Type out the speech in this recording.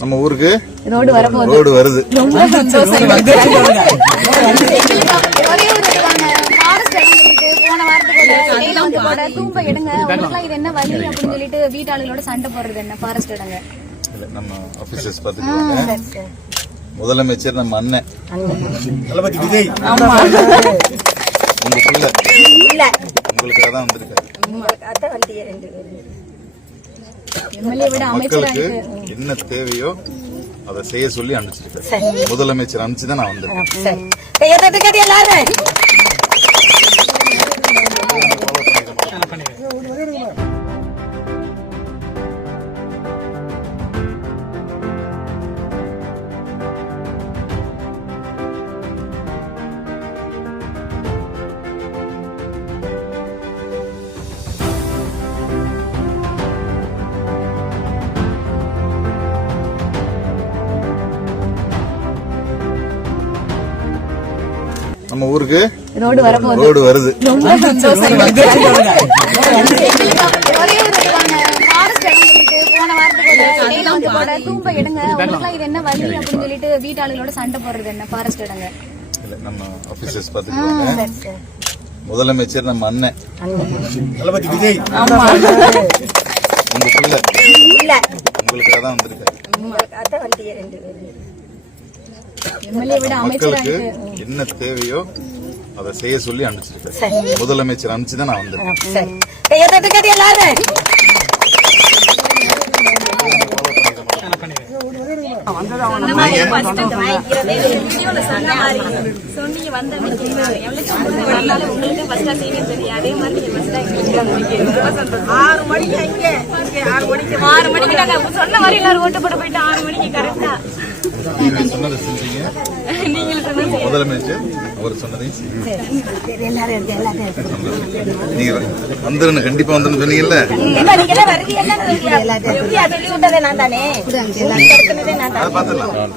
நம்ம ஊருக்கு ரோடு வரப்போகுது. ரோடு வருது. ரொம்ப சந்தோஷம். ஒரே ஒரு ஃபாரஸ்ட் சொல்லிட்டு போன வாரத்துக்கு போட தூம்ப எடுங்க உங்களுக்குலாம் இது என்ன வழி அப்படின்னு சொல்லிட்டு வீட்டாளர்களோட சண்டை போடுறது என்ன ஃபாரஸ்ட் இடங்க நம்ம ஆபீசர்ஸ் பாத்துக்கிட்டாங்க. முதலமைச்சர் நம்ம அண்ணன் தளபதி விஜய் உங்க பிள்ளை உங்களுக்காக தான் வந்திருக்காரு. மக்களுக்கு என்ன தேவையோ அதை செய்ய சொல்லி அனுப்பிச்சிருக்காரு. முதலமைச்சர் அனுப்பிச்சுதான் நான் வந்தேன். நம்ம ஊருக்கு ரோடு வரப்போகுது. ரோடு வருது. ரொம்ப சந்தோஷம். ஒரே ஒரு ஃபாரஸ்ட் சொல்லிட்டு போன வாரத்துக்கு போட தூம்ப எடுங்க உங்களுக்குலாம் இது என்ன வழி அப்படின்னு சொல்லிட்டு வீட்டாளர்களோட சண்டை போடுறது என்ன ஃபாரஸ்ட் இடங்க நம்ம ஆபீசர்ஸ் பாத்துக்கிட்டாங்க. முதலமைச்சர் நம்ம அண்ணன் தளபதி விஜய் உங்க பிள்ளை உங்களுக்காக தான் வந்திருக்காரு. மக்களுக்கு என்ன தேவையோ அதை செய்ய சொல்லி அனுப்பிச்சிருக்காரு. முதலமைச்சர் அனுப்பிச்சுதான் நான் வந்தேன். சொன்ன மாதிரி எல்லாரும் ஓட்டு போட்டு போயிட்டு 6 மணிக்கு கரெக்டா சொன்னதை செஞ்சீங்க. முதலமைச்சர் அவர் சொன்னதையும் நீங்க வந்துருன்னு கண்டிப்பா வந்துருன்னு சொன்னீங்கல்ல. பாத்துக்கலாம்.